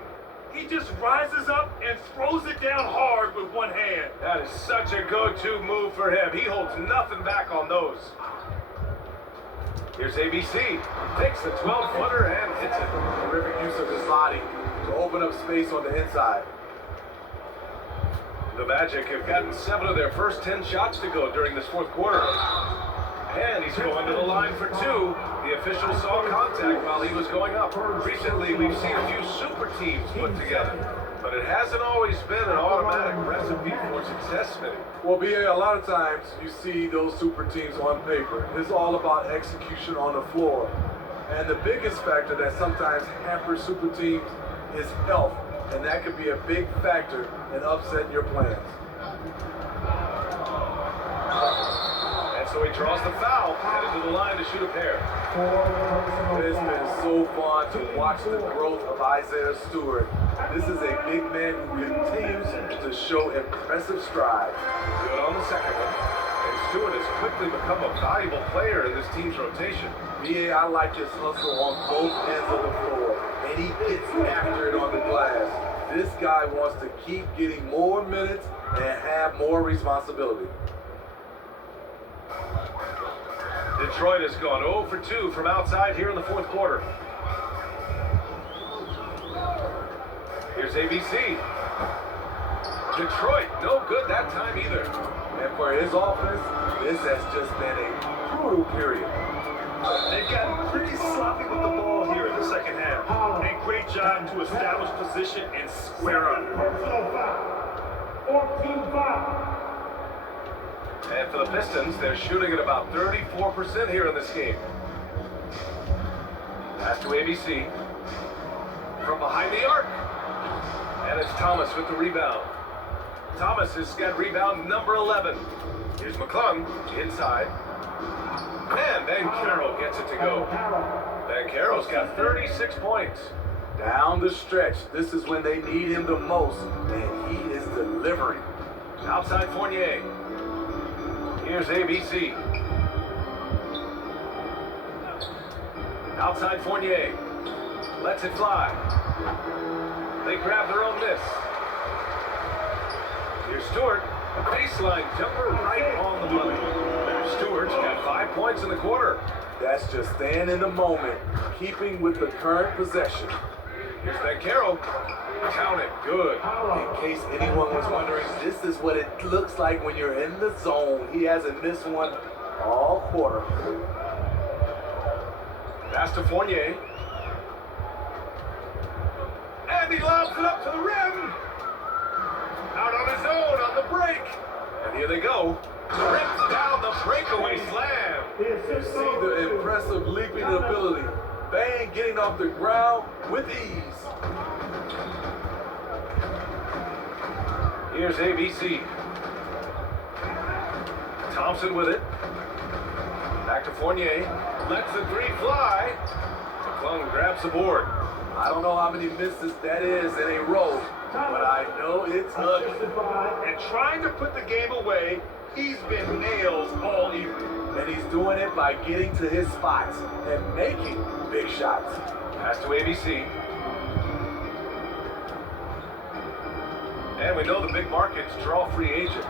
He just rises up and throws it down hard with one hand. That is such a go-to move for him. He holds nothing back on those. Here's ABC. Takes the 12-footer and hits it. Terrific use of his body to open up space on the inside. The Magic have gotten 7 of their first 10 shots to go during this fourth quarter. And he's going to the line for 2. The official saw contact while he was going up. Recently, we've seen a few super teams put together. But it hasn't always been an automatic recipe for success, Smitty. Well, BA, a lot of times you see those super teams on paper. It's all about execution on the floor. And the biggest factor that sometimes hampers super teams is health. And that could be a big factor in upsetting your plans. And so he draws the foul, headed to the line to shoot a pair. It's been so fun to watch the growth of Isaiah Stewart. This is a big man who continues to show impressive strides. Good on the second one. And Stewart has quickly become a valuable player in this team's rotation. BA, I like his hustle on both ends of the floor, and he gets after it on the glass. This guy wants to keep getting more minutes and have more responsibility. Detroit has gone 0 for 2 from outside here in the fourth quarter. Here's ABC. Detroit, no good that time either. And for his offense, this has just been a brutal period. They've gotten pretty sloppy with the ball here in the second half. And great job to establish position and square up. Personal foul. 14 foul. And for the Pistons, they're shooting at about 34% here in this game. Pass to ABC. From behind the arc. And it's Thomas with the rebound. Thomas has got rebound number 11. Here's McClung inside. And Banchero gets it to go. Banchero's got 36 points. Down the stretch, this is when they need him the most, and he is delivering. Outside Fournier. Here's ABC. Outside Fournier. Lets it fly. They grab their own miss. Here's Stewart. A baseline jumper right on the money. Stewart's got 5 points in the quarter. That's just staying in the moment, keeping with the current possession. Here's Banchero. Count it. Good. In case anyone was wondering, this is what it looks like when you're in the zone. He hasn't missed one all quarter. Pass to Fournier. And he lobs it up to the rim. Out on his own on the break. And here they go. Rips down the breakaway slam. You see the impressive leaping ability. Bang getting off the ground with ease. Here's ABC. Thompson with it. Back to Fournier. Lets the 3 fly. McClung grabs the board. I don't know how many misses that is in a row, but I know it's ugly. And trying to put the game away, he's been nails all evening. And he's doing it by getting to his spots and making big shots. Pass to ABC. And we know the big markets draw free agents.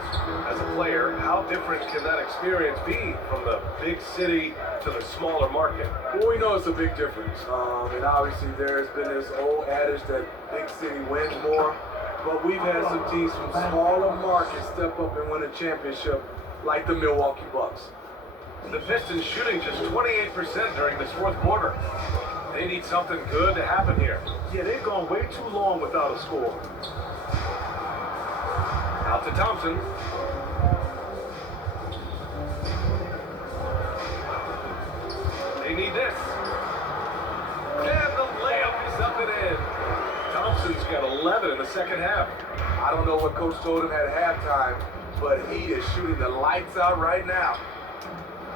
As a player, how different can that experience be from the big city to the smaller market? Well, we know it's a big difference. And obviously there's been this old adage that big city wins more. But we've had some teams from smaller markets step up and win a championship, like the Milwaukee Bucks. The Pistons shooting just 28% during this fourth quarter. They need something good to happen here. Yeah, they've gone way too long without a score. Out to Thompson. They need this. And the layup is up and in. Thompson's got 11 in the second half. I don't know what Coach told him at halftime, but he is shooting the lights out right now.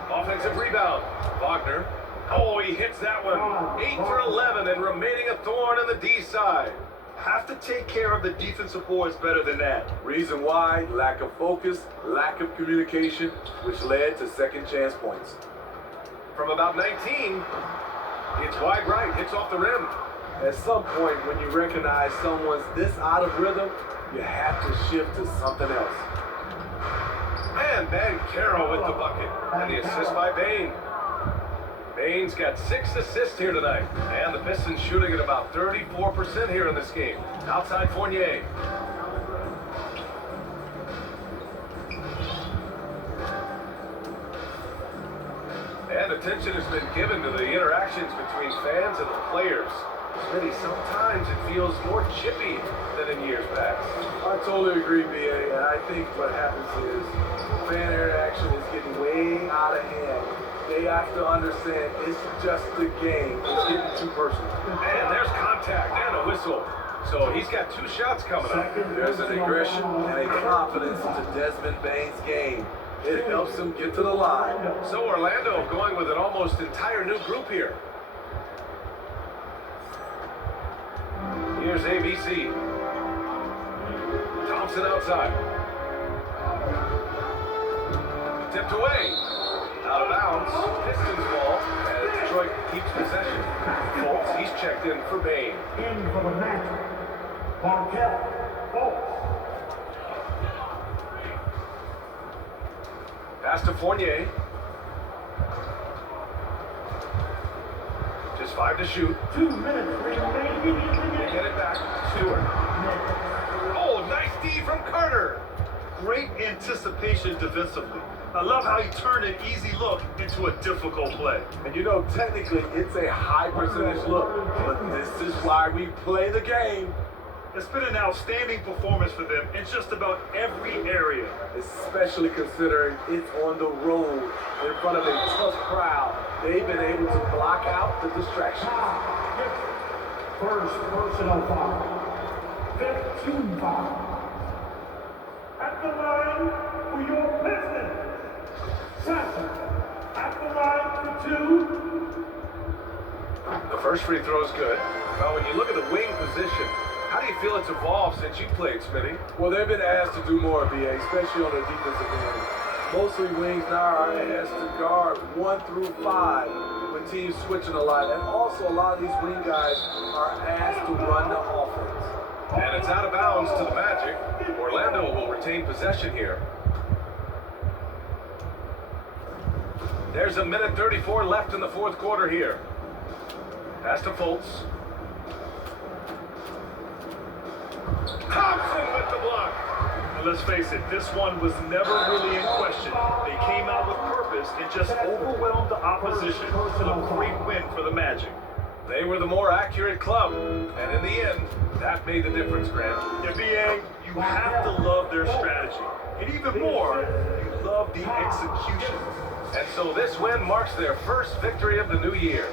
Offensive rebound. Wagner. Oh, he hits that one. 8 for 11 and remaining a thorn on the D side. Have to take care of the defensive boards better than that. Reason why? Lack of focus, lack of communication, which led to second chance points. From about 19, it's wide right, hits off the rim. At some point, when you recognize someone's this out of rhythm, you have to shift to something else. And Banchero with the bucket. And the assist by Bain. Bain's got 6 assists here tonight. And the Pistons shooting at about 34% here in this game. Outside Fournier. And attention has been given to the interactions between fans and the players. Smitty, sometimes it feels more chippy than in years past. I totally agree, BA, and I think what happens is fan interaction is getting way out of hand. They have to understand it's just a game. It's getting too personal. And there's contact and a whistle. So he's got 2 shots coming up. There's an aggression and a confidence into Desmond Bain's game. It helps him get to the line. So Orlando going with an almost entire new group here. Here's ABC. Thompson outside. Tipped away. Out of bounds. Pistons ball. And Detroit keeps possession. Fultz, he's checked in for Bain. In for the match. Markel Fultz. Pass to Fournier. Just 5 to shoot. 2 minutes remaining. They get it back. Stewart. Oh, nice D from Carter. Great anticipation defensively. I love how he turned an easy look into a difficult play. And you know, technically, it's a high percentage look, but this is why we play the game. It's been an outstanding performance for them in just about every area. Especially considering it's on the road in front of a tough crowd. They've been able to block out the distractions. First personal foul. 15 foul. At the line for your Pistons. Sasha. At the line for 2. The first free throw is good. Well, when you look at the wing position, how do you feel it's evolved since you played, Smitty? Well, they've been asked to do more, BA, especially on the defensive end. Mostly wings now are asked to guard 1 through 5 when teams switching a lot. And also a lot of these wing guys are asked to run the offense. And it's out of bounds to the Magic. Orlando will retain possession here. There's 1:34 left in the fourth quarter here. Pass to Fultz. Thompson with the block. And let's face it, this one was never really in question. They came out with purpose and just overwhelmed the opposition. A great win for the Magic. They were the more accurate club, and in the end, that made the difference, Grant. NBA, you have to love their strategy. And even more, you love the execution. And so this win marks their first victory of the new year.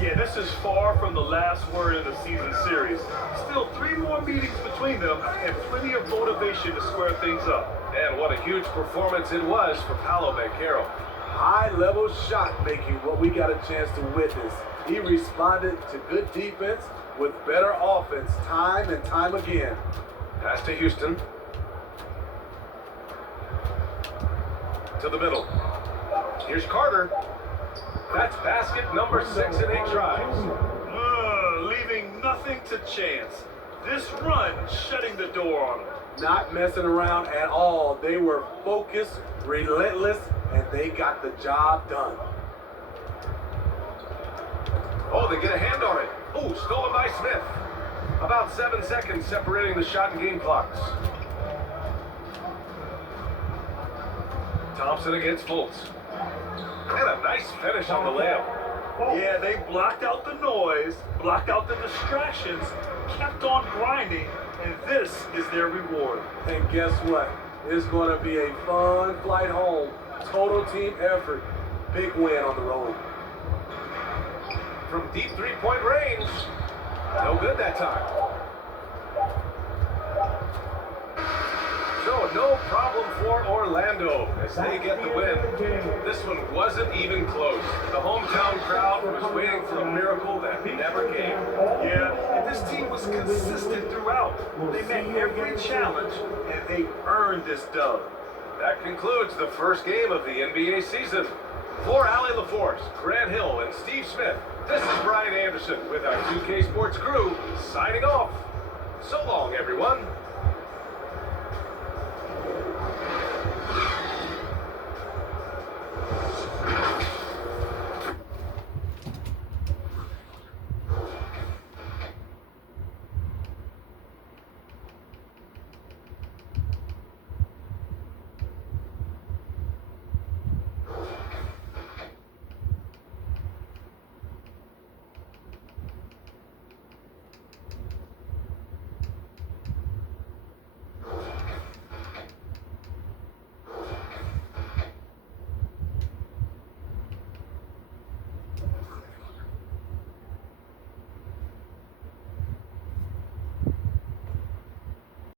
Yeah, this is far from the last word in the season series. Still 3 more meetings between them and plenty of motivation to square things up. And what a huge performance it was for Paolo Banchero. High-level shot making, what we got a chance to witness. He responded to good defense with better offense time and time again. Pass to Houston. To the middle. Here's Carter. That's basket number 6 in 8 tries. Leaving nothing to chance. This run shutting the door on them. Not messing around at all. They were focused, relentless, and they got the job done. Oh, they get a hand on it. Oh, stolen by Smith. About 7 seconds separating the shot and game clocks. Thompson against Fultz. And a nice finish on the layup. Yeah, they blocked out the noise, blocked out the distractions, kept on grinding, and this is their reward. And guess what? It's going to be a fun flight home. Total team effort. Big win on the road. From deep three-point range. No good that time. So no problem for Orlando as they get the win. This one wasn't even close. The hometown crowd was waiting for a miracle that never came. Yeah, and this team was consistent throughout. They met every challenge, and they earned this dub. That concludes the first game of the NBA season. For Allie LaForce, Grant Hill, and Steve Smith, this is Brian Anderson with our 2K Sports crew signing off. So long, everyone.